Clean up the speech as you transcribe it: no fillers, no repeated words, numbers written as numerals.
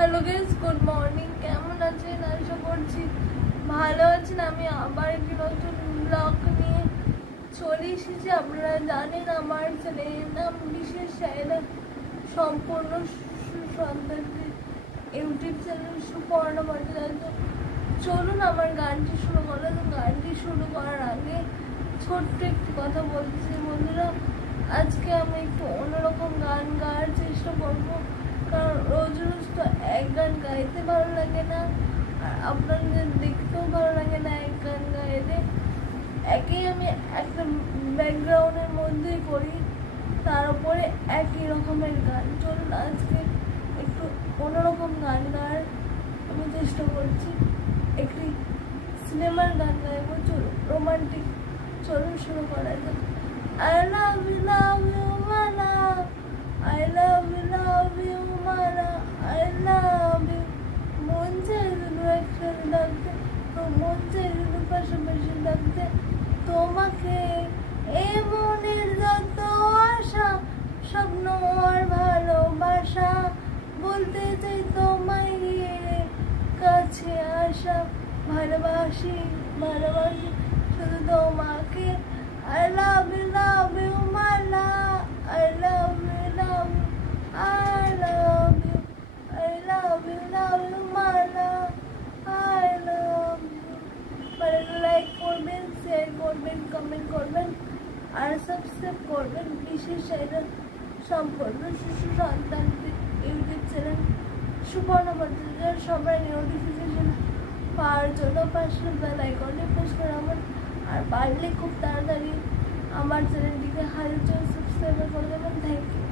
Hello guys, good morning. কেমন আছেন? আশা করছি ভালো আছেন। আমি আবার একটি নতুন ব্লগ নিয়ে চলে এসেছি। আপনারা জানেন আমার চ্যানেলের নাম বিশেষ চাহিদা সম্পূর্ণ সন্তানদের ইউটিউব চ্যানেল সুপর্ণা ভট্টাচার্য। চলুন আমার গানটি শুরু করা। গানটি শুরু করার আগে ছোট্ট একটি কথা বলছি বন্ধুরা, আজকে আমি একটু অন্যরকম গান গাওয়ার চেষ্টা করবো, কারণ রোজ রোজ তো এক গান গাইতে ভালো লাগে না, আর আপনাদের দেখতেও ভালো লাগে না এক গান গাইলে। একই আমি একটা ব্যাকগ্রাউন্ডের মধ্যেই করি, তার উপরে একই রকমের গান। চলুন আজকে একটু অন্যরকম গান গাওয়ার আমি চেষ্টা করছি। একটি সিনেমার গান গাইবো, চলুন রোমান্টিক। চলুন শুরু করা যাক। I love you Mala, I love you Mala, I love you। মন চাইলো একসাথে ডাকতে, তো মন চাইলো পাশাপাশি ডাকতে তোমাকে। এই মনের যত আশা, স্বপ্ন আর ভালোবাসা, বলতে চাই তোমায় গিয়ে কাছে আসা। ভালোবাসি শুধু তোমাকে। I love you Mala, I love you, I love you, I love you Mala, I love you। Like করবেন, শেয়ার করবেন, কমেন্ট করবেন আর সাবস্ক্রাইব করবেন বিশেষ চাহিদা সম্পূর্ণ শিশু সন্তানদের ইউটিউব চ্যানেল সুপর্ণা ভট্টাচার্য। সবাই নোটিফিকেশন পাওয়ার জন্য পাশে বেল আইকনে প্রেস করে আর পারলে খুব তাড়াতাড়ি আমার চ্যানেলটিকে 1000 সাবস্ক্রাইবার করে দেবেন। Thank you.